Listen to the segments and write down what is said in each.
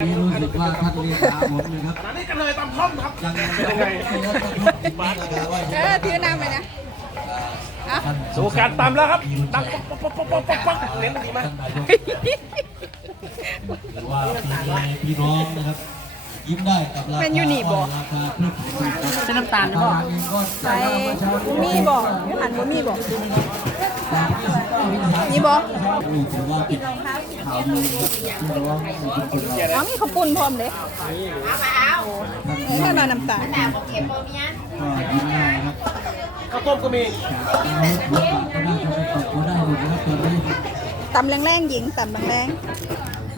นี่รู้สึกว่าท่านเลขาผมนะครับอันนี้กันเลยตามท่อมครับยังเป็นยังไงไม่ได้ระว่าเออถือน้ำไปนะอะดูการตามแล้วครับตังป๊อกป๊อกป๊อกป๊อกป๊อกป๊อกเน้นดีไหมท่านนายกหรือว่าพี่น้องนะครับ ยิ้มได้กับราคาเป็นยูนิบอกราคาเพิ่มขึ้นครับเป็นน้ำตาลหรือเปล่าเองก็ใส่มีบอกยูหันบ่มีบอกนี่บอกนี่ถือว่าเป็นข่าวดีครับพี่น้องในชุมชนเราอ๋อมีข้าวปุ้นพร้อมเด้เออถ้าเราน้ำตาลก็ยิ้มได้นะครับข้าวต้มก็มีจากเราหัวปากก็น่าจะไปตกก็ได้อยู่นะครับตอนนี้ ตำแรงๆหญิงตำแรง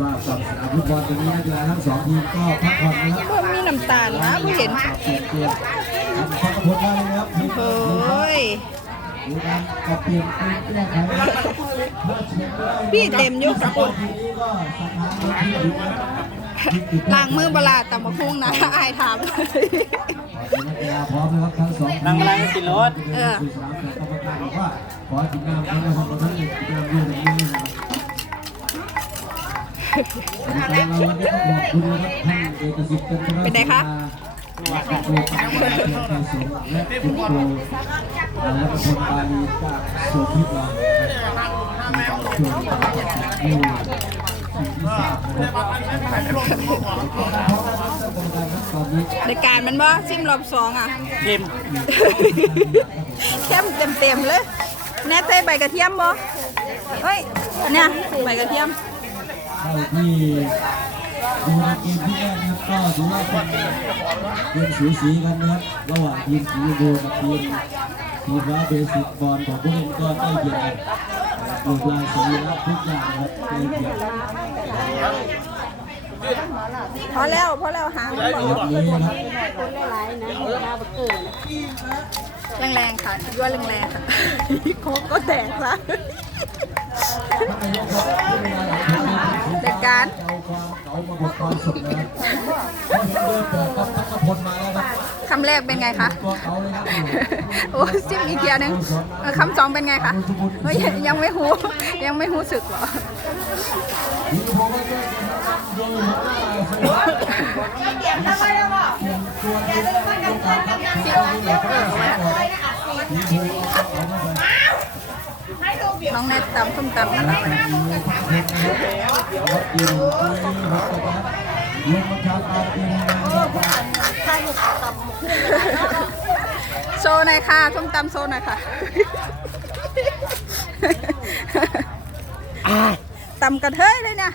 ว่าฝั่งสนามฟุตบอลตรงนี้นักกีฬาทั้งสองทีมก็พักผ่อนนะครับๆเพิ่มมีน้ำตาลนะผู้เห็นเปลี่ยนเปลี่ยนทำความกระพดได้เลยนะครับทีมโอ้ยดูการปรับเปลี่ยนเปลี่ยนแก้ไขเพื่อเชียร์ได้พี่เต็มยุคกับคุณทีนี้ก็สถานที่อยู่นะครับล้างมือบลาตำบักหุ่งนะอายถามนักกีฬาพร้อมนะครับทั้งสองนั่งอะไรกินรถเออสนามแต่กรรมการบอกว่าขอกินน้ำทั้งนะครับทั้งกินน้ำเยอะอย่างนี้นะครับเราวันนี้ต้องขอบคุณนะครับท่านเอกสิทธิ์จันทรเป็นไงคะและครอบครัวของท่านนายสงฆ์และคุณครูและ ประพลปานีจากโสภิตเราที่ต้องช่วยกันจัดให้สิ่งที่ทราบนะครับตอนนี้ในการมันบ่ซิมรอบสองอะเค็มเข้มเต็มๆเลยแน่ใส่ใบกระเทียมบ่เฮ้ยเนี่ยใบกระเทียม เท่าที่ดูในเกมที่แรกนะครับก็ถือว่าเป็นเกมสูสีกันนะครับระหว่างทีมสีชมพูกับทีมทีมฟ้าเบสิกบอลของผู้เล่นก็ใกล้เคียงกันรูปร่างสรีระทุกอย่างนะครับใกล้เคียงพอแล้วพอแล้วหางมันบ่แบบนี้นะครับแรงๆค่ะคิดว่าแรงๆค่ะโคกก็แตกละ การเอาความเก่ามาบดความสุขนะครับเห็นเบอร์แปดกับพักพลมาแล้วครับคำแรกเป็นไงคะ ตัวเขาเลยครับโอ้ซิมอีกเทียหนึงเออคำสองเป็นไงคะเฮ้ยยังไม่หูยังไม่หูสึกเหรอ ดูพอว่าเจอกันนะครับดูหัวหน้าสมบัติเปลี่ยนตัวเป็นตัวการทำงานที่เราเนี่ยก็ได้สอนทีมโพก็เอามาแบบ น้องแนทตำส้มตำนะคะวัดดินที่วัดกระดับลงมาชาตาปีนะครับโซหน่อยค่ะส้มตำโซหน่อยค่ะตำกระเทยเลยเนี่ย